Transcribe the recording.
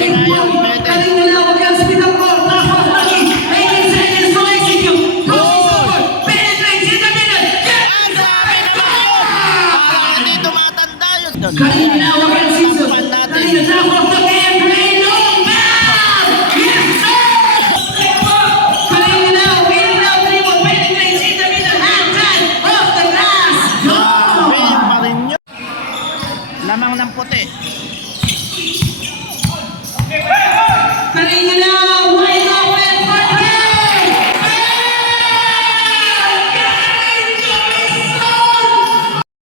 Kaling nilawag yan sa pitang ko. Tapos lagi. 18 seconds to execute. Crossing support. Penetrates in the middle. Get the target goal! Parang hindi tumatanda yun. Kaling nilawag yan season. Kaling na-drop off the game. Play long ball! Yes, sir! Kaling nilawag. Kaling nilawag. Penetrates in the middle. Outside of the glass. Goal! Grabe yung Marinyo. Lamang ng puti.